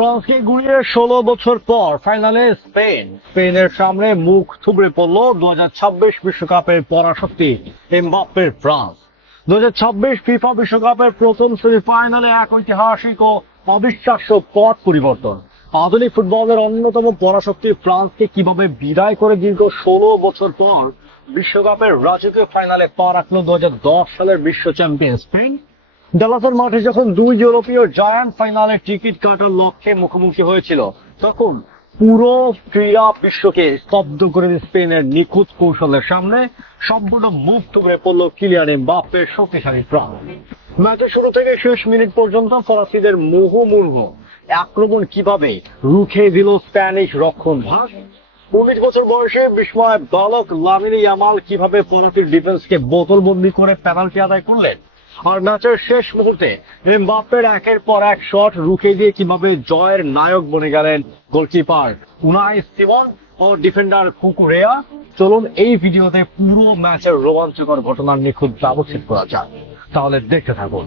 ফ্রান্সকে গুড়িয়ে 16 বছর পর ফাইনালে স্পেনের সামনে মুখ থুবড়ে পড়ল 2026 বিশ্বকাপের পরাশক্তি এমবাপ্পের ফ্রান্স। 2026 ফিফা বিশ্বকাপের প্রথম সেমিফাইনালে এক ঐতিহাসিক ও অবিশ্বাস্য পথ পরিবর্তন। আধুনিক ফুটবলের অন্যতম পরাশক্তি ফ্রান্সকে কিভাবে বিদায় করে দীর্ঘ 16 বছর পর বিশ্বকাপের রাজকীয় ফাইনালে পা রাখল 2010 সালের বিশ্ব চ্যাম্পিয়ন স্পেন। ডালাসের মাঠে যখন দুই ইউরোপীয় জায়ান্ট ফাইনালে টিকিট কাটার লক্ষ্যে মুখোমুখি হয়েছিল, তখন পুরো ক্রীড়া বিশ্বকে স্তব্ধ করে স্পেনের নিখুঁত কৌশলের সামনে সম্পূর্ণ মুখ থুবড়ে পড়ল কিলিয়ান এমবাপ্পের শক্তিশালী ফ্রান্স। ম্যাচের শুরু থেকে শেষ মিনিট পর্যন্ত ফরাসিদের মুহুর্মুহু আক্রমণ কিভাবে রুখে দিল স্প্যানিশ রক্ষণভাগ। 19 বছর বয়সে বিস্ময় বালক লামিনে ইয়ামাল কিভাবে ফরাসির ডিফেন্সকে বোতলবন্দি করে পেনাল্টি আদায় করলেন, আর ম্যাচের শেষ মুহূর্তে এমবাপ্পের একের পর এক শট রুখে দিয়ে কিভাবে জয়ের নায়ক বনে গেলেন গোলকিপার উনাই সিমন ও ডিফেন্ডার কুকুরেয়া। চলুন এই ভিডিওতে পুরো ম্যাচের রোমাঞ্চকর ঘটনার নিখুঁত ব্যবচ্ছেদ করা যাক, তাহলে দেখতে থাকুন।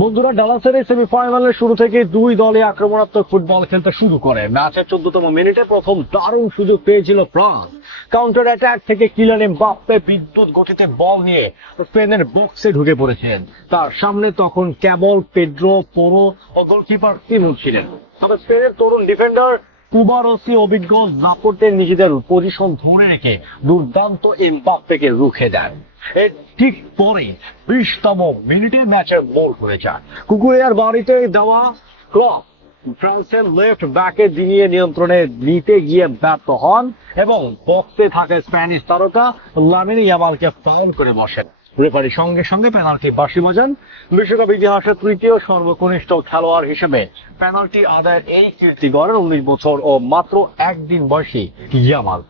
বন্ধুরা, ডালাসের এই সেমিফাইনালের শুরু থেকে দুই দলই আক্রমণাত্মক ফুটবল খেলতে শুরু করে। ম্যাচের 14তম মিনিটে প্রথম দারুণ সুযোগ পেয়েছিল ফ্রান্স। কাউন্টার অ্যাটাক থেকে কিলিয়ান এমবাপ্পে বিদ্যুৎ গতিতে বল নিয়ে স্পেনের বক্সে ঢুকে পড়েছেন। তার সামনে তখন কেবল পেড্রো পোরো ও গোলকিপার সিমন ছিলেন। তবে স্পেনের তরুণ ডিফেন্ডার কুবারসি অভিজ্ঞ জাপোর্টের নিজেদের পজিশন ধরে রেখে দুর্দান্ত এমবাপ্পেকে রুখে দেন। এর ঠিক পরে 20তম মিনিটে ম্যাচের মোড় ঘুরে যায়। কুকুরেয়ার বাড়িতে দেওয়া ক্রস ফ্রান্সের লেফট ব্যাকে দিনিয়ে নিয়ন্ত্রণে নিতে গিয়ে ব্যর্থ হন এবং বক্সে থাকা স্প্যানিশ তারকা লামিনে ইয়ামালকে ফাউল করে বসেন। রেফারি সঙ্গে সঙ্গে পেনাল্টি বাঁশি বাজান। বিশ্বকাপ ইতিহাসের তৃতীয় সর্বকনিষ্ঠ খেলোয়াড় হিসেবে পেনাল্টি আদায়ের এই কীর্তি গড়েন 19 বছর ও মাত্র একদিন বয়সী ইয়ামাল।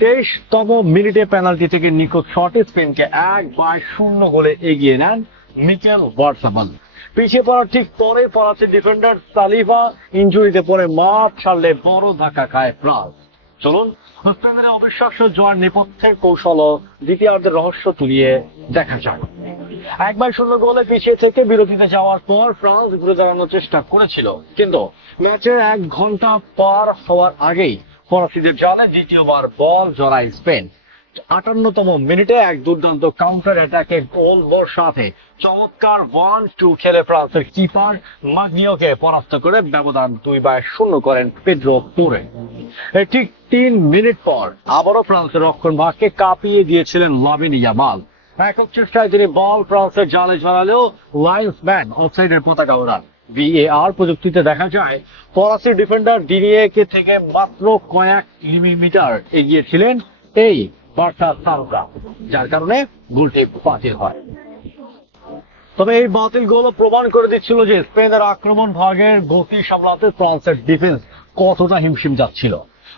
23তম মিনিটে পেনাল্টি থেকে নিখুঁত শটে স্পেনকে 1-0 গোলে এগিয়ে নেন মিকেল ওয়ারসাবাল। পিছিয়ে পড়ার ঠিক পরে ফরাসি ডিফেন্ডার সালিভা ইনজুরিতে পড়ে মাঠ ছাড়লে বড় ধাক্কা খায় ফ্রান্স। চলুন স্পেনের অবিশ্বাস্য জয়ের নেপথ্যের কৌশল ও দ্বিতীয়ার্ধের রহস্য তুলিয়ে দেখা যাক। 1-0 গোলে পিছিয়ে থেকে বিরতিতে যাওয়ার পর ফ্রান্স ঘুরে দাঁড়ানোর চেষ্টা করেছিল, কিন্তু ম্যাচের 1 ঘন্টা পার হওয়ার আগেই ফরাসিদের জালে দ্বিতীয়বার বল জড়ায় স্পেন। 58তম মিনিটে এক দুর্দান্ত কাউন্টার অ্যাটাকে গোল সাথে চমৎকার 1-2 খেলে ফ্রান্সের কিপার মাগনিওকে পরাস্ত করে ব্যবধান 2-0 করেন পেড্রো পোরে। ঠিক 3 মিনিট পর আবারও ফ্রান্সের রক্ষণভাগকে কাঁপিয়ে দিয়েছিলেন লামিনে ইয়ামাল। একক চেষ্টায় তিনি বল ফ্রান্সের জালে জড়ালেও লাইন্সম্যান অফসাইডের পতাকা ওড়ান। VAR প্রযুক্তিতে দেখা যায় ফরাসি ডিফেন্ডার ডিনিয়েকে থেকে মাত্র কয়েক মিলিমিটার এগিয়ে ছিলেন এই বার্সা তারকা, যার কারণে গোলটি বাতিল হয়। তবে এই বাতিল গোল প্রমাণ করে দিচ্ছিল যে স্পেনের আক্রমণ ভাগের গতি সামলাতে ফ্রান্সের ডিফেন্স কতটা হিমশিম যাচ্ছিল।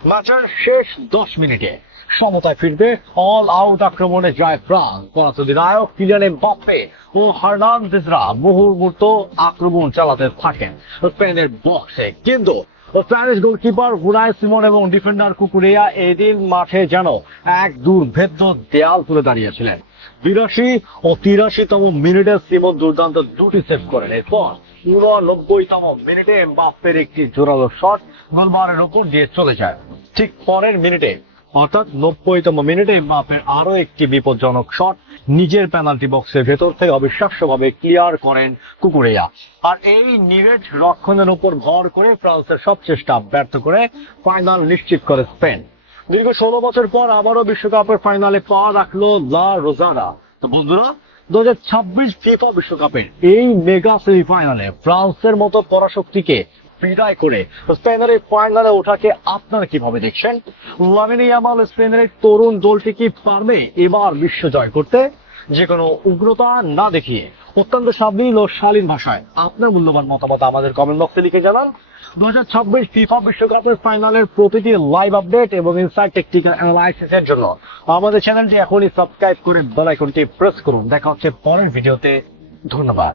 ম্যাচের শেষ 10 মিনিটে সমতায় ফিরতে অল আউট আক্রমণে যায় ফ্রান্স। ফরাসি অধিনায়ক কিলিয়ান এমবাপ্পে ও হার্নান্দেজরা মুহুর্মুহূর্ত আক্রমণ চালাতে থাকেন স্পেনের বক্সে, কিন্তু স্প্যানিশ গোলকিপার উনাই সিমন এবং ডিফেন্ডার কুকুরেয়া এদিন মাঠে যেন এক দুর্ভেদ্য দেয়াল তুলে দাঁড়িয়েছিলেন। 82 ও 83তম মিনিটে সিমন দুর্দান্ত দুটি সেভ করেন। এরপর 89তম মিনিটে এমবাপ্পের একটি জোরালো শট গোলবারের উপর দিয়ে চলে যায়। ঠিক পরের মিনিটে অর্থাৎ 90তম মিনিটে এমবাপ্পের আরো একটি বিপজ্জনক শট নিজের পেনাল্টি বক্সের ভেতর থেকে অবিশ্বাস্যভাবে ক্লিয়ার করেন কুকুরেয়া। আর এই নিরেট রক্ষণের উপর ভর করে ফ্রান্সের সব চেষ্টা ব্যর্থ করে ফাইনাল নিশ্চিত করে স্পেন। দীর্ঘ 16 বছর পর আবারও বিশ্বকাপের ফাইনালে পা রাখলো লা রোজারা। তো বন্ধুরা, 2026 ফিফা বিশ্বকাপের এই মেগা সেমিফাইনালে ফ্রান্সের মতো পরাশক্তিকে বিদায় করে স্পেনের ফাইনালে ওঠাকে আপনারা কিভাবে দেখছেন? লামিনে ইয়ামাল স্পেনের তরুণ দলটি কি পারবে এবার বিশ্ব জয় করতে? যে কোনো উগ্রতা না দেখিয়ে অত্যন্ত সাবলীল ও শালীন ভাষায় আপনার মূল্যবান মতামত আমাদের কমেন্ট বক্সে লিখে জানান। 2026 ফিফা বিশ্বকাপের ফাইনালের প্রতিটি লাইভ আপডেট এবং ইনসাইড টেকনিক্যাল অ্যানালাইসিসের জন্য আমাদের চ্যানেলটি এখনই সাবস্ক্রাইব করে বেল আইকনটি প্রেস করুন। দেখা হচ্ছে পরের ভিডিওতে। ধন্যবাদ।